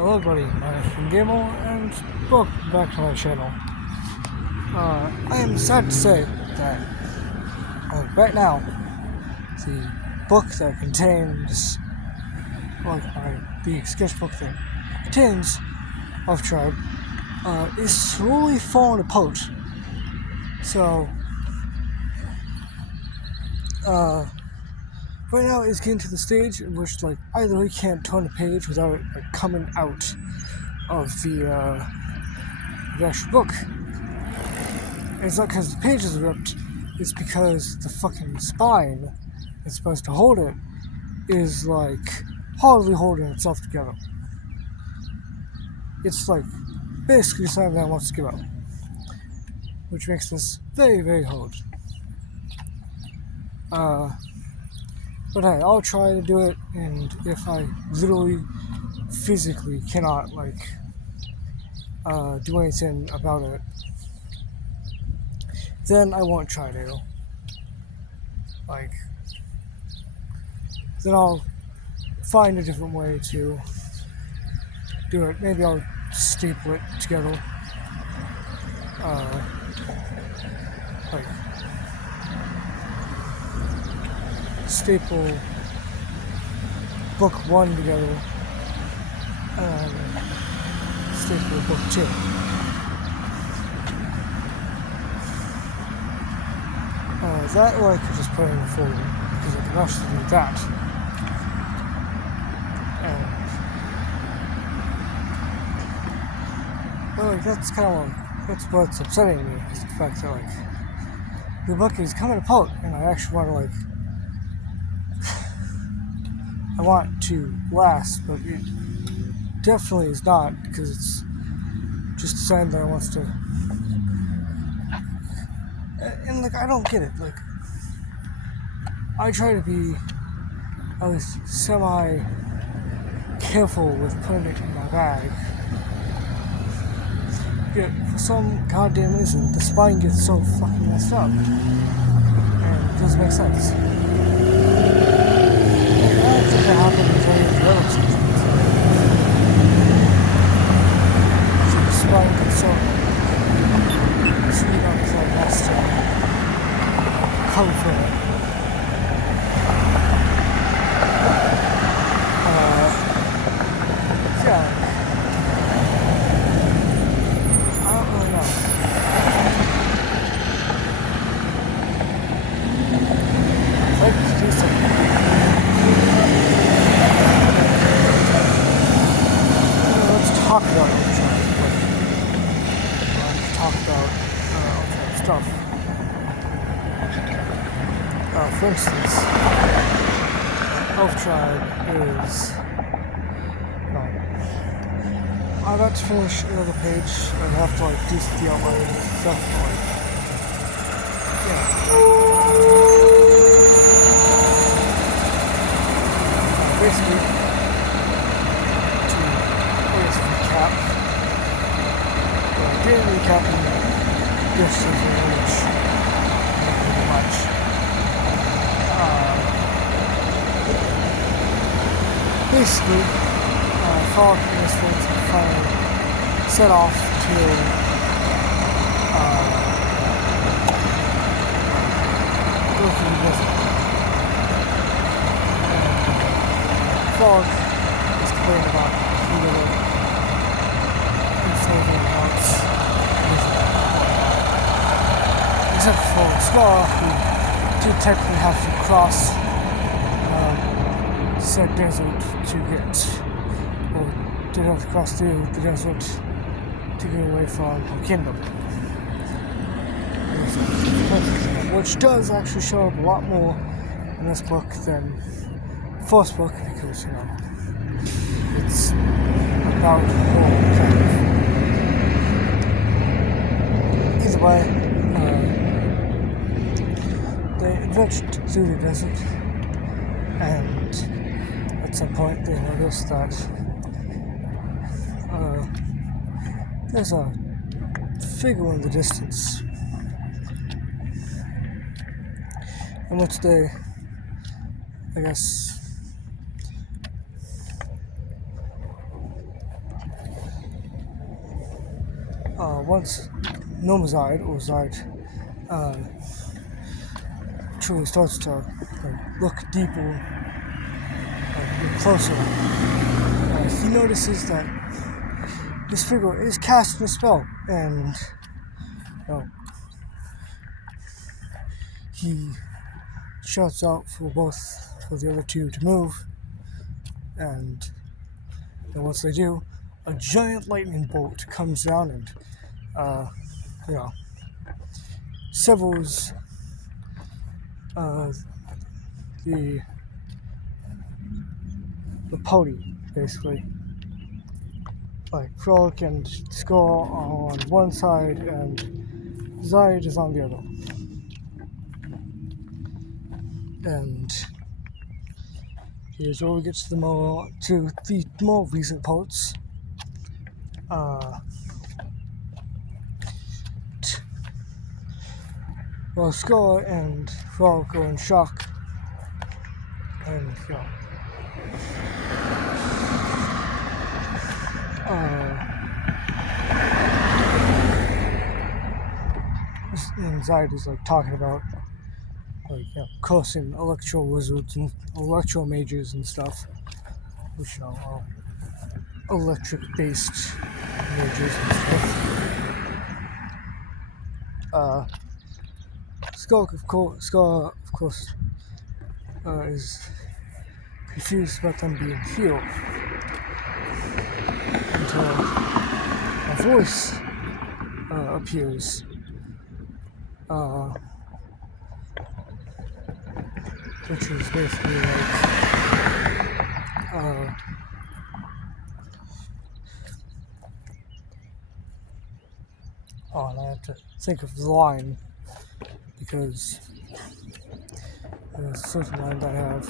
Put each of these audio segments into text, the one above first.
Hello everybody, my name is Gamo and welcome back to my channel. I am sad to say that right now the book that contains, the sketchbook that contains Elf Tribe is slowly falling apart. So right now it's getting to the stage in which I literally can't turn the page without it coming out of the actual book. And it's not because the page is ripped, it's because the fucking spine that's supposed to hold it is hardly holding itself together. It's basically something that wants to give up, which makes this very, very hard. But hey, I'll try to do it, and if I literally physically cannot do anything about it, then I won't try to. Then I'll find a different way to do it. Maybe I'll staple it together. Staple book 1 together and staple book 2. That or I could just put it in a folder, because I can actually do that. And that's that's what's upsetting me, is the fact that the book is coming apart, and I actually want to I want to last, but it definitely is not, because it's just a sign that I wants to. And I don't get it. I try to be at least semi-careful with putting it in my bag. Yet, for some goddamn reason, the spine gets so fucking messed up. And it doesn't make sense. I don't think that happened with any of the other seasons. So the spine gets so sweet up, so it has to come from it. Yeah. I don't really know. I'd like to do something. Let's talk about Elf Tribe. Let's talk about Elf Tribe stuff. For instance, Elf Tribe is. I'm about to finish another page. I have to do the outline and stuff. Yeah. Basically, to recap. I didn't recap in this season, which not really much. Basically, Fog and his friends finally set off to go through the desert. Fog is complaining about the little insulting amounts, except for Scar, who did technically have to cross said desert to get, or did have to cross through the desert to get away from her kingdom. Which does actually show up a lot more in this book than the first book, because, it's about the whole Either way, they adventured through the desert, and at some point they noticed that there's a figure in the distance, in which they, once Nomazide or Zide truly starts to look deeper, look closer, he notices that this figure is casting a spell, and he shouts out for the other two to move, and once they do, a giant lightning bolt comes down and severs the party, basically. Like Frolic and Skull on one side and Zide is on the other. And here's where we get to the more recent parts. Well, Skull and Frolic are in shock, and and Zide is talking about cursing electro wizards and electro mages and stuff, which are electric based mages and stuff. Skull of course is confused about them being healed until a voice appears. Which is basically and I have to think of the line because there's a certain line that I have.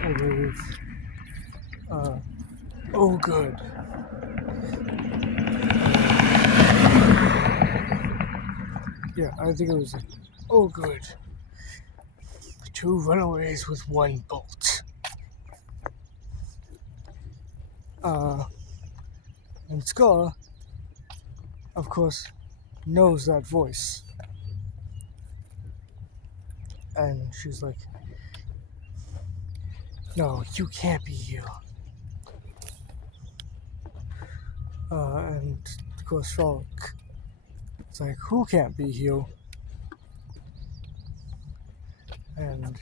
I believe, oh good. Yeah, I think it was oh good. 2 runaways with 1 bolt. And Skull, of course, knows that voice. And she's like, no, you can't be here. And of course, Frolic is like, who can't be here? And,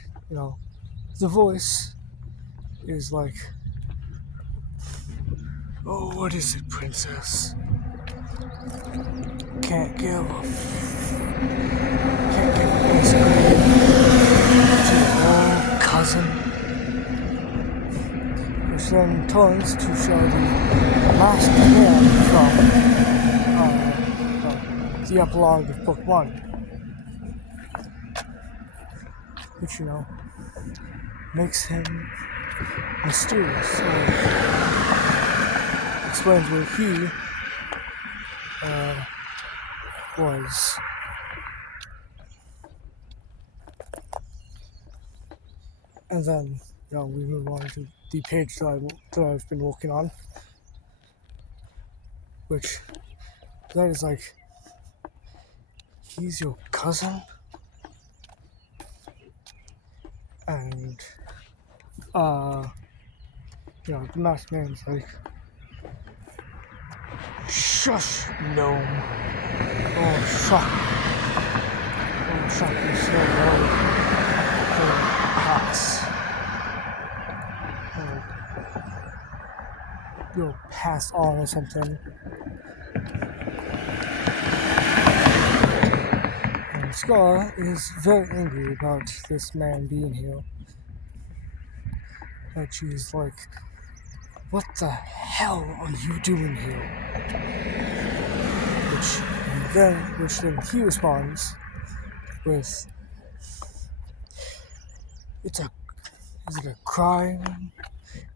the voice is like, oh, what is it, princess? Can't give a ice cream to your old cousin. Which then turns to show the last command from the epilogue of Book 1. Which, makes him mysterious. Explains where he was. And then, we move on to the page that I've been working on, which that is like, he's your cousin? And, the masked man's like, shush, gnome. Oh, shock you so low. Perhaps you'll pass on or something. And Scar is very angry about this man being here. And she's like, what the hell are you doing here? Which then he responds with, is it a crime?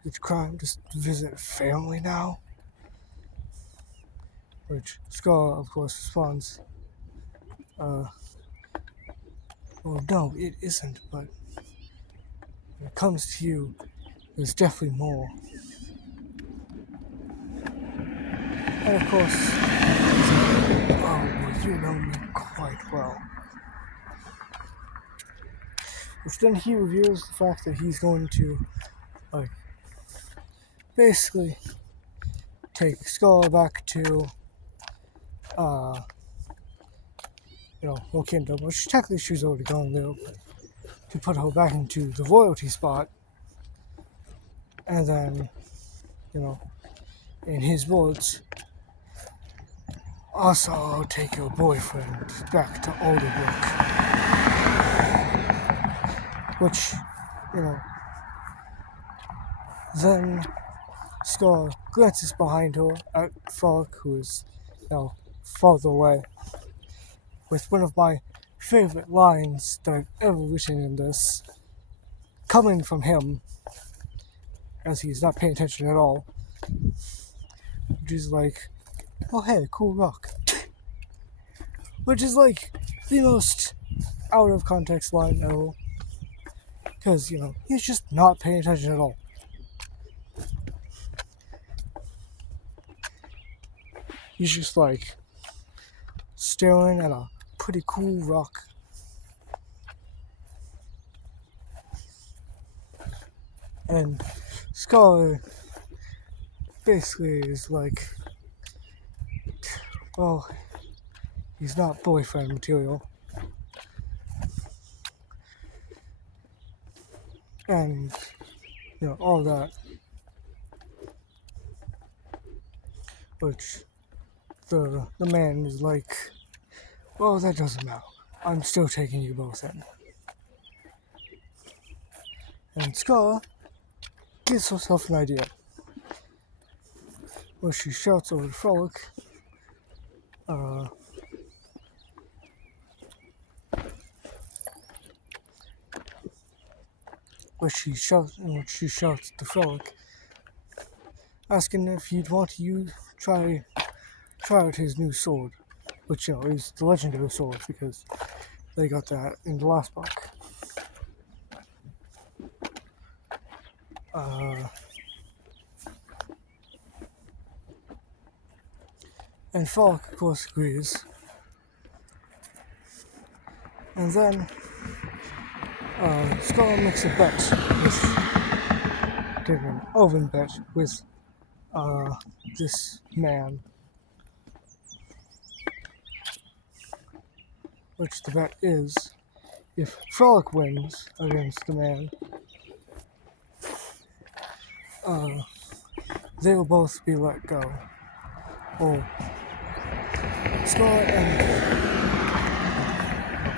It's a crime to visit family now? Which Scar, of course, responds, well, no, it isn't, but when it comes to you, there's definitely more. And of course, oh, well, you know me quite well. Which then he reveals the fact that he's going to, like, basically take Scar back to, Kingdom, which technically she's already gone there, to put her back into the royalty spot, and then, in his words, also I'll take your boyfriend back to Alderbrook. Which, then Scar glances behind her at Frog, who is now farther away, with one of my favorite lines that I've ever written in this, coming from him, as he's not paying attention at all, which is like, oh hey, cool rock. Which is like the most out of context line ever. Because, he's just not paying attention at all. He's just like staring at a pretty cool rock. And Scar basically is like, well, he's not boyfriend material. And, all that. Which the man is like, well, that doesn't matter. I'm still taking you both in. And Scar gives herself an idea, where she shouts over to Frolic, she shouts to Frolic, asking if he'd want to try out his new sword, which is the legendary sword, because they got that in the last book. And Frolic, of course, agrees. And then Scar makes a bet an oven bet with this man. Which the bet is, if Frolic wins against the man, they will both be let go. Or Scar and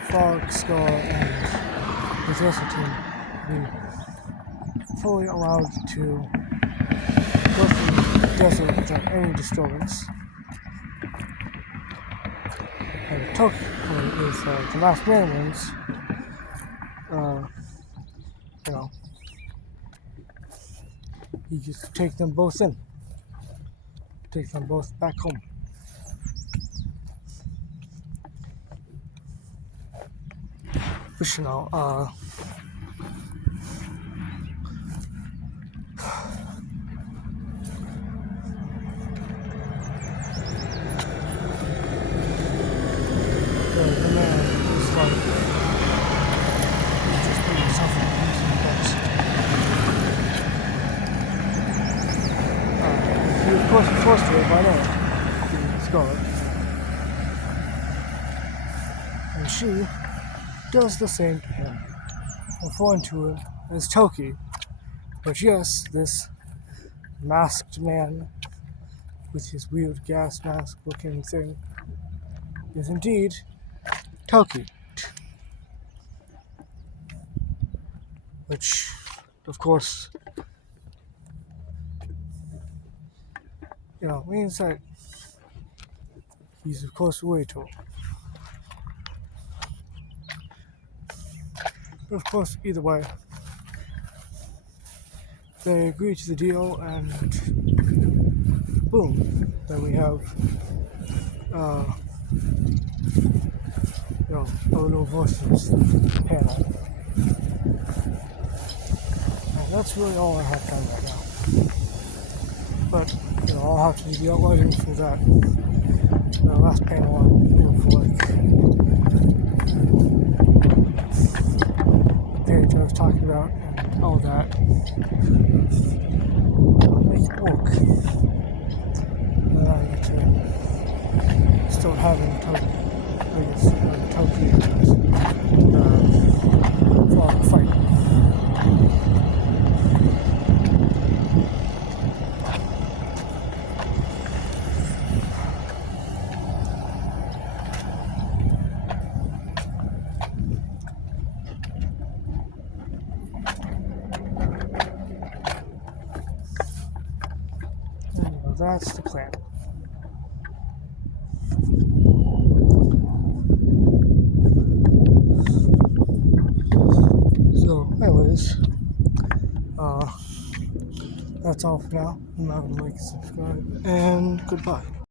Frog, Scar, and the rest of the team be fully allowed to go through the desert without any disturbance. And Toki is the last man wins. You just take them both in. Take them both back home. Which, the man is like, he's just being self-abusing, but he of course is forced to it by now, the Scarlet. And she does the same to him, referring to him as Toki. But yes, this masked man with his weird gas mask looking thing is indeed Toki. Which, of course, means that he's of course related to him. But of course, either way, they agree to the deal, and boom, then we have a little voices panel. that's really all I have done right now. But I'll have to do the outlining for that. The last panel of the page I was talking about and all that. Make it work. And I get to still having Toki fight. That's the plan. So, anyways, that's all for now. Remember to like, subscribe, and goodbye.